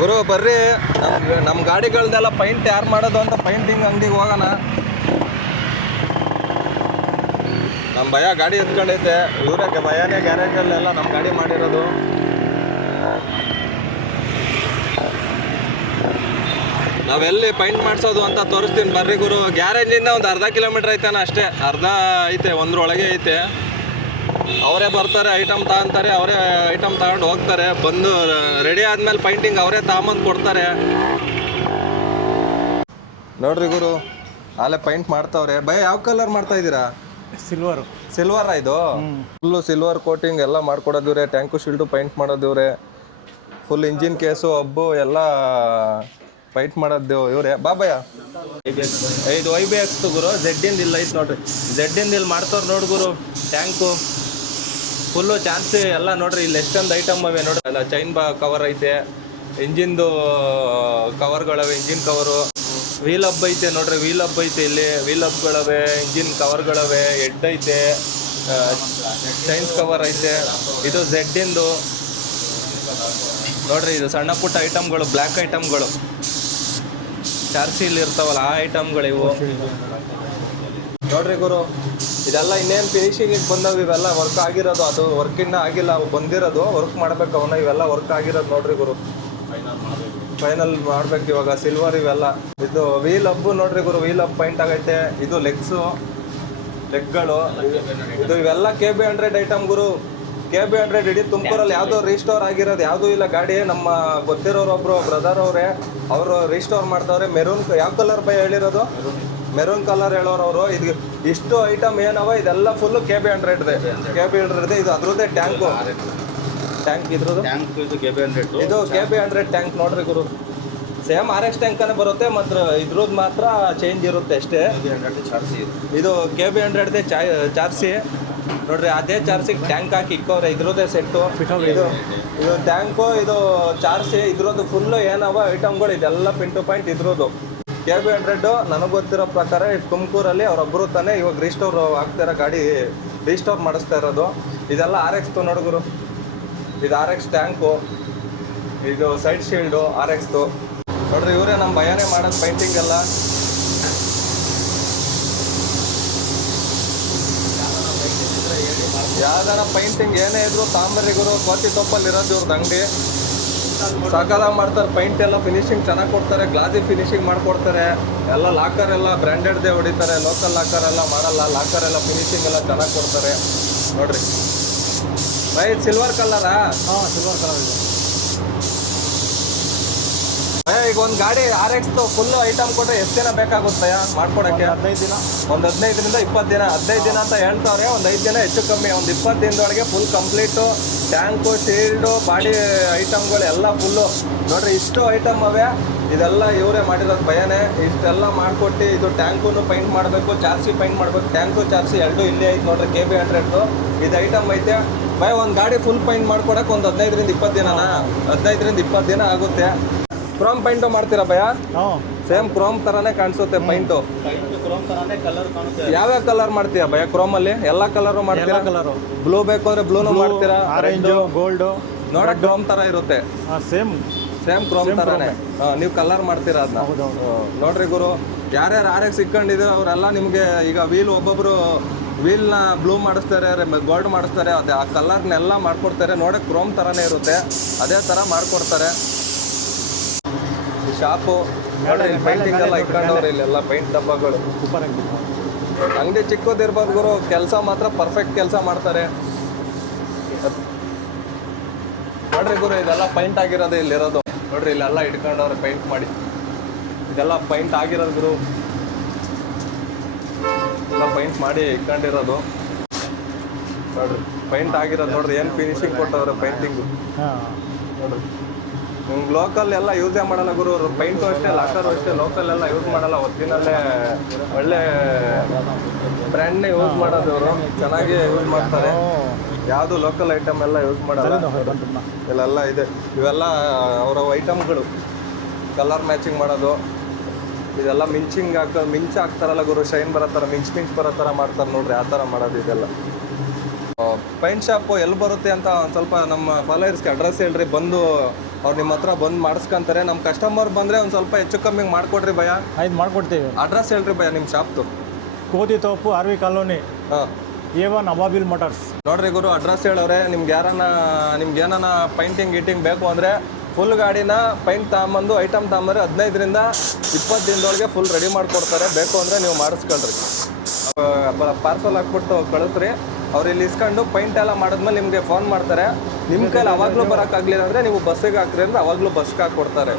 ಗುರು ಬರ್ರಿ ನಮ್ಮ ಗಾಡಿಗಳನ್ನೆಲ್ಲ ಪೈಂಟ್ ಯಾರು ಮಾಡೋದು ಅಂತ ಪೈಂಟಿಂಗ್ ಅಂಗಡಿಗೆ ಹೋಗೋಣ. ನಮ್ಮ ಭಯ ಗಾಡಿ ಎತ್ಕೊಂಡೈತೆ, ಇವರೇ ಭಯನೇ ಗ್ಯಾರೇಜಲ್ಲೆಲ್ಲ ನಮ್ಮ ಗಾಡಿ ಮಾಡಿರೋದು. ನಾವೆಲ್ಲಿ ಪೈಂಟ್ ಮಾಡಿಸೋದು ಅಂತ ತೋರಿಸ್ತೀನಿ ಬರ್ರಿ ಗುರು. ಗ್ಯಾರೇಜಿಂದ ಒಂದು ಅರ್ಧ ಕಿಲೋಮೀಟ್ರ್ ಐತೆನ ಅಷ್ಟೇ, ಅರ್ಧ ಐತೆ, ಒಂದ್ರೊಳಗೆ ಐತೆ. ಅವರೇ ಬರ್ತಾರೆ, ಐಟಮ್ ತಗೊಂತಾರೆ, ಅವರೇ ಐಟಮ್ ತಗೊಂಡು ಹೋಗ್ತಾರೆ. ಬಂದು ರೆಡಿ ಆದ್ಮೇಲೆ ಪೈಂಟಿಂಗ್ ಅವರೇ ತಗೊಂಬಂದು ಕೊಡ್ತಾರೆ. ನೋಡ್ರಿ ಗುರು, ಅಲ್ಲೇ ಪೈಂಟ್ ಮಾಡ್ತಾವ್ರೆ. ಭಯ ಯಾವ ಕಲರ್ ಮಾಡ್ತಾ ಇದ್ದೀರಾ? ಸಿಲ್ವರ್ ಇದು ಫುಲ್ಲು ಸಿಲ್ವರ್ ಕೋಟಿಂಗ್ ಎಲ್ಲ ಮಾಡ್ಕೊಡೋದಿವ್ರೆ. ಟ್ಯಾಂಕು ಶೀಲ್ಡು ಪೈಂಟ್ ಮಾಡೋದಿವ್ರೆ. ಫುಲ್ ಇಂಜಿನ್ ಕೇಸು ಹಬ್ಬು ಎಲ್ಲ ಪೈಂಟ್ ಮಾಡೋದು ಇವ್ರೆ. ಬಾಬಯ್ಯ ಇದು YBX ಗುರು, ZD ಇಲ್ಲ ಐತೆ ನೋಡ್ರಿ. ZD ಇಲ್ಲಿ ಮಾಡ್ತಾವ್ರು ನೋಡಿ ಗುರು. ಟ್ಯಾಂಕು ಫುಲ್ಲು ಚಾನ್ಸ್ ಎಲ್ಲ ನೋಡ್ರಿ. ಇಲ್ಲಿ ಎಷ್ಟೊಂದು ಐಟಮ್ ಅವೆ ನೋಡ್ರಿ. ಅಲ್ಲ ಚೈನ್ ಕವರ್ ಐತೆ, ಇಂಜಿನ್ದು ಕವರ್ಗಳವೆ, ಇಂಜಿನ್ ಕವರು. ವೀಲ್ ಹಬ್ ಐತೆ ನೋಡ್ರಿ, ವೀಲ್ ಹಬ್ ಐತೆ ಇಲ್ಲಿ. ವೀಲ್ ಹಬ್ಗಳವೆ, ಇಂಜಿನ್ ಕವರ್ಗಳವೆ, ಹೆಡ್ ಐತೆ, ಚೈನ್ಸ್ ಕವರ್ ಐತೆ. ಇದು ZD ನೋಡ್ರಿ. ಇದು ಸಣ್ಣ ಪುಟ್ಟ ಐಟಮ್ಗಳು, ಬ್ಲ್ಯಾಕ್ ಐಟಮ್ಗಳು, ಚಾರ್ಸಿಲ್ ಇರ್ತಾವಲ್ಲ ಆ ಐಟಮ್ಗಳು ಇವು ನೋಡ್ರಿ ಗುರು. ಇದೆಲ್ಲ ಇನ್ನೇನು ಫಿನಿಶಿಂಗಿಗೆ ಬಂದವು. ಇವೆಲ್ಲ ವರ್ಕ್ ಆಗಿರೋದು, ಅದು ವರ್ಕಿನ್ನ ಆಗಿಲ್ಲ, ಅವು ಬಂದಿರೋದು. ವರ್ಕ್ ಮಾಡ್ಬೇಕು ಅವನ್ನ. ಇವೆಲ್ಲ ವರ್ಕ್ ಆಗಿರೋದು ನೋಡ್ರಿ ಗುರು. ಫೈನಲ್ ಮಾಡ್ಬೇಕು ಇವಾಗ. ಸಿಲ್ವರ್ ಇವೆಲ್ಲ. ಇದು ವೀಲ್ ಹಬ್ಬು ನೋಡ್ರಿ ಗುರು, ವೀಲ್ ಹಬ್ ಪೈಂಟ್ ಆಗೈತೆ. ಇದು ಲೆಗ್ಗಳು ಇದು ಇವೆಲ್ಲ KB100 ಐಟಮ್ ಗುರು. KB100 ಇಡೀ ತುಮಕೂರಲ್ಲಿ ಯಾವುದೋ ರೀಸ್ಟೋರ್ ಆಗಿರೋದು ಯಾವುದೂ ಇಲ್ಲ ಗಾಡಿ. ನಮ್ಮ ಗೊತ್ತಿರೋರು ಒಬ್ರು ಬ್ರದರ್ ಅವರೇ, ಅವರು ರೀಸ್ಟೋರ್ ಮಾಡ್ತಾವ್ರೆ. ಮೆರೂನ್ ಯಾವ ಕಲರ್ ಬೈ ಹೇಳಿರೋದು? ಮೆರೂನ್ ಕಲರ್ ಹೇಳೋರು ಅವರು. ಇದು ಇಷ್ಟು ಐಟಮ್ ಏನವ ಇದೆಲ್ಲ ಫುಲ್ಲು KB100 ಇದು ಅದ್ರದ್ದೇ ಟ್ಯಾಂಕ್ ಇದ್ರದ್ದು. ಇದು KB100 ಟ್ಯಾಂಕ್ ನೋಡ್ರಿ ಗುರು. ಸೇಮ್ RX ಟ್ಯಾಂಕನೇ ಬರುತ್ತೆ, ಮಾತ್ರ ಇದ್ರದ್ದು ಮಾತ್ರ ಚೇಂಜ್ ಇರುತ್ತೆ ಅಷ್ಟೇ. ಇದು KB100 ಚಾರ್ಸಿ ನೋಡ್ರಿ. ಅದೇ ಚಾರ್ಸಿಗೆ ಟ್ಯಾಂಕ್ ಹಾಕಿ ಇಕ್ಕವ್ರೆ. ಇದ್ರದ್ದೇ ಸೆಟ್ಟು ಇದು ಟ್ಯಾಂಕು, ಇದು ಚಾರ್ಸಿ. ಇದ್ರದ್ದು ಫುಲ್ಲು ಏನವ ಐಟಮ್ಗಳು ಇದೆಲ್ಲ ಪಿನ್ ಟು ಪಾಯಿಂಟ್ ಇದ್ರದ್ದು. KB100 ನನಗೆ ಗೊತ್ತಿರೋ ಪ್ರಕಾರ ತುಮಕೂರಲ್ಲಿ ಅವರೊಬ್ಬರು ತಾನೇ ಇವಾಗ ರೀಸ್ಟೋರ್ ಆಗ್ತಾಯಿರೋ ಗಾಡಿ, ರೀಸ್ಟೋರ್ ಮಾಡಿಸ್ತಾ ಇರೋದು. ಇದೆಲ್ಲ RX ನೋಡಿ ಗುರು. ಇದು RX ಟ್ಯಾಂಕು, ಇದು ಸೈಡ್ ಶೀಲ್ಡು RX ನೋಡ್ರಿ. ಇವರೇ ನಮ್ಮ ಭಯನೇ ಮಾಡೋದು ಪೈಂಟಿಂಗ್ ಎಲ್ಲ. ಯಾವ್ದಾರ ಪೈಂಟಿಂಗ್ ಏನೇ ಇದ್ರು ತಾಂಬರಿ ಗುರು. ಕೋತಿ ತೊಪ್ಪಲ್ಲಿ ಇರೋದು ಇವ್ರದ್ದು ಅಂಗಡಿ. ಸಕಾಲ ಮಾಡ್ತಾರೆ ಪೈಂಟ್ ಎಲ್ಲ. ಫಿನಿಶಿಂಗ್ ಚೆನ್ನಾಗಿ ಕೊಡ್ತಾರೆ, ಗ್ಲಾಸಿ ಫಿನಿಶಿಂಗ್ ಮಾಡಿಕೊಡ್ತಾರೆ. ಎಲ್ಲ ಲಾಕರ್ ಎಲ್ಲ ಬ್ರ್ಯಾಂಡೆಡ್ದೇ ಹೊಡಿತಾರೆ, ಲೋಕಲ್ ಲಾಕರ್ ಎಲ್ಲ ಮಾಡಲ್ಲ. ಲಾಕರ್ ಎಲ್ಲ ಫಿನಿಶಿಂಗ್ ಎಲ್ಲ ಚೆನ್ನಾಗಿ ಕೊಡ್ತಾರೆ ನೋಡ್ರಿ. ರೈಟ್ ಸಿಲ್ವರ್ ಕಲರಾ? ಸಿಲ್ವರ್ ಕಲರ್ ಇದೆ. ಈಗ ಒಂದು ಗಾಡಿ RX ಫುಲ್ ಐಟಮ್ ಕೊಟ್ಟರೆ ಎಷ್ಟು ದಿನ ಬೇಕಾಗುತ್ತಯ್ಯ ಮಾಡ್ಕೊಡೋಕ್ಕೆ? 15 ದಿನ. ಒಂದು 15ರಿಂದ 20 ದಿನ. 15 ದಿನ ಅಂತ ಹೇಳ್ತಾವ್ರೆ. ಒಂದು 5 ದಿನ ಹೆಚ್ಚು ಕಮ್ಮಿ. ಒಂದು 20 ದಿನದೊಳಗೆ full complete tank, shield, body ಐಟಮ್ಗಳು ಎಲ್ಲ ಫುಲ್ಲು ನೋಡ್ರಿ. ಇಷ್ಟು ಐಟಮ್ ಅವೆ. ಇದೆಲ್ಲ ಇವರೇ ಮಾಡಿರೋದು ಭಯನೇ. ಇಷ್ಟೆಲ್ಲ ಮಾಡಿಕೊಟ್ಟು ಇದು ಟ್ಯಾಂಕು ಪೈಂಟ್ ಮಾಡಬೇಕು, ಚಾರ್ಸಿ ಪೈಂಟ್ ಮಾಡಬೇಕು. ಟ್ಯಾಂಕು ಚಾರ್ಸಿ ಎರಡು ಇಲ್ಲೇ ಐತೆ ನೋಡ್ರಿ. KB100 ಇದು ಐಟಮ್ ಐತೆ ಭಯ. ಒಂದು ಗಾಡಿ ಫುಲ್ ಪೈಂಟ್ ಮಾಡ್ಕೊಡಕ್ಕೆ ಒಂದು 15ರಿಂದ 20 ದಿನನಾ? 15ರಿಂದ 20 ದಿನ ಆಗುತ್ತೆ. ಕ್ರೋಮ್ ಪೈಂಟು ಮಾಡ್ತೀರಾ ಭಯ? ಸೇಮ್ ಕ್ರೋಮ್ ತರಾನೇ ಕಾಣಿಸುತ್ತೆ ಪೈಂಟು. ಯಾವ್ಯಾವ ಕಲರ್ ಮಾಡ್ತೀರಾ ಭಯ ಕ್ರೋಮಲ್ಲಿ? ಎಲ್ಲ ಕಲರು ಮಾಡ್ತೀರಾ? ಬ್ಲೂ ಬೇಕು ಅಂದ್ರೆ ಬ್ಲೂನು ಮಾಡ್ತೀರಾ? ಆರೆಂಜ್, ಗೋಲ್ಡ್ ನೋಡಕ್ ಕ್ರೋಮ್ ತರ ಇರುತ್ತೆ. ಸೇಮ್ ಕ್ರೋಮ್ ತರಾನೇ ನೀವು ಕಲರ್ ಮಾಡ್ತೀರಾ ಅದನ್ನ ನೋಡ್ರಿ ಗುರು. ಯಾರ್ಯಾರು RX ಇಟ್ಕೊಂಡಿದ್ರೆ ಅವರೆಲ್ಲ ನಿಮಗೆ ಈಗ ವೀಲ್ ಒಬ್ಬೊಬ್ರು ವೀಲ್ನ ಬ್ಲೂ ಮಾಡಿಸ್ತಾರೆ, ಗೋಲ್ಡ್ ಮಾಡಿಸ್ತಾರೆ. ಅದೇ ಆ ಕಲರ್ನೆಲ್ಲ ಮಾಡ್ಕೊಡ್ತಾರೆ. ನೋಡಕ್ ಕ್ರೋಮ್ ತರಾನೇ ಇರುತ್ತೆ, ಅದೇ ತರ ಮಾಡ್ಕೊಡ್ತಾರೆ. ಶಾಪು ನೋಡ್ರಿ, ಪೈಂಟಿಂಗ್ ಎಲ್ಲ ಇಟ್ಕೊಂಡವ್ರೆ. ಇಲ್ಲೆಲ್ಲ ಪೈಂಟ್ ಡಬ್ಬಗಳು. ಅಂಗಡಿ ಚಿಕ್ಕದಿರ್ಬೋದು ಗುರು, ಕೆಲಸ ಮಾತ್ರ ಪರ್ಫೆಕ್ಟ್ ಕೆಲಸ ಮಾಡ್ತಾರೆ ನೋಡ್ರಿ ಗುರು. ಇದೆಲ್ಲ ಪೈಂಟ್ ಆಗಿರೋದು ಇಲ್ಲಿರೋದು ನೋಡ್ರಿ. ಇಲ್ಲೆಲ್ಲ ಇಟ್ಕೊಂಡವ್ರೆ ಪೈಂಟ್ ಮಾಡಿ. ಇದೆಲ್ಲ ಪೈಂಟ್ ಆಗಿರೋದು ಗುರು. ಎಲ್ಲ ಪೈಂಟ್ ಮಾಡಿ ಇಟ್ಕೊಂಡಿರೋದು ನೋಡ್ರಿ. ಪೈಂಟ್ ಆಗಿರೋದು ನೋಡ್ರಿ. ಏನು ಫಿನಿಶಿಂಗ್ ಕೊಟ್ಟವ್ರೆ ಪೈಂಟಿಂಗು ನೋಡ್ರಿ. ನಿಮ್ಗೆ ಲೋಕಲ್ ಎಲ್ಲ ಯೂಸೇ ಮಾಡಲ್ಲ ಗುರು. ಪೈಂಟು ಅಷ್ಟೇ, ಲಾಕರು ಅಷ್ಟೇ, ಲೋಕಲ್ ಎಲ್ಲ ಯೂಸ್ ಮಾಡಲ್ಲ. ಒತ್ತಿನಲ್ಲೇ ಒಳ್ಳೆ ಬ್ರ್ಯಾಂಡ್ನೇ ಯೂಸ್ ಮಾಡೋದು ಇವರು. ಚೆನ್ನಾಗಿ ಯೂಸ್ ಮಾಡ್ತಾರೆ. ಯಾವುದು ಲೋಕಲ್ ಐಟಮ್ ಎಲ್ಲ ಯೂಸ್ ಮಾಡಲ್ಲ. ಇಲ್ಲೆಲ್ಲ ಇದೆ. ಇವೆಲ್ಲ ಅವರ ಐಟಮ್ಗಳು ಕಲರ್ ಮ್ಯಾಚಿಂಗ್ ಮಾಡೋದು. ಇದೆಲ್ಲ ಮಿಂಚ್ ಹಾಕ್ತಾರಲ್ಲ ಗುರು. ಶೈನ್ ಬರೋ ಥರ, ಮಿಂಚ್ ಬರೋ ಥರ ಮಾಡ್ತಾರೆ ನೋಡ್ರಿ. ಆ ಥರ ಮಾಡೋದು ಇದೆಲ್ಲ. ಪೈಂಟ್ ಶಾಪು ಎಲ್ಲಿ ಬರುತ್ತೆ ಅಂತ ಒಂದು ಸ್ವಲ್ಪ ನಮ್ಮ ಫಾಲೋಯರ್ಸ್ಗೆ ಅಡ್ರೆಸ್ ಹೇಳ್ರಿ. ಬಂದು ಅವ್ರು ನಿಮ್ಮ ಹತ್ರ ಬಂದು ಮಾಡಿಸ್ಕೊಂತಾರೆ. ನಮ್ಮ ಕಸ್ಟಮರ್ ಬಂದರೆ ಒಂದು ಸ್ವಲ್ಪ ಹೆಚ್ಚು ಕಮ್ಮಿ ಮಾಡಿಕೊಡ್ರಿ ಭಯ. ಆಯ್ತು ಮಾಡ್ಕೊಡ್ತೀವಿ. ಅಡ್ರೆಸ್ ಹೇಳ್ರಿ ಭಯ ನಿಮ್ಮ ಶಾಪ್ದು. ಕೋತಿತೋಪು ಆರ್ ವಿ ಕಾಲೋನಿ, ಹಾಂ A1 ಅಬಾಬಿಲ್ ಮೋಟಾರ್ಸ್. ನೋಡ್ರಿ ಗುರು ಅಡ್ರೆಸ್ ಹೇಳವ್ರೆ. ನಿಮ್ಗೆ ಏನಾನ ಪೈಂಟಿಂಗ್ ಗೀಟಿಂಗ್ ಬೇಕು ಅಂದರೆ ಫುಲ್ ಗಾಡಿನ ಪೈಂಟ್ ತಗೊಂಬಂದು ಐಟಮ್ ತಗೊಂಬಂದ್ರೆ 15ರಿಂದ 20 ದಿನದೊಳಗೆ ಫುಲ್ ರೆಡಿ ಮಾಡಿಕೊಡ್ತಾರೆ. ಬೇಕು ಅಂದರೆ ನೀವು ಮಾಡಿಸ್ಕೊಳ್ರಿ. ಪಾರ್ಸಲ್ ಹಾಕ್ಬಿಟ್ಟು ಕಳಿಸ್ರಿ. ಅವ್ರು ಇಲ್ಲಿ ಇಸ್ಕೊಂಡು ಪೈಂಟ್ ಎಲ್ಲ ಮಾಡಿದ್ಮೇಲೆ ನಿಮಗೆ ಫೋನ್ ಮಾಡ್ತಾರೆ. ನಿಮ್ಮ ಕೈಲಿ ಅವಾಗಲೂ ಬರೋಕ್ಕಾಗಲಿಲ್ಲ ಅಂದರೆ ನೀವು ಬಸ್ಸಿಗೆ ಹಾಕ್ರಿ ಅಂದರೆ ಅವಾಗಲೂ ಬಸ್ಗೆ ಹಾಕ್ಕೊಡ್ತಾರೆ.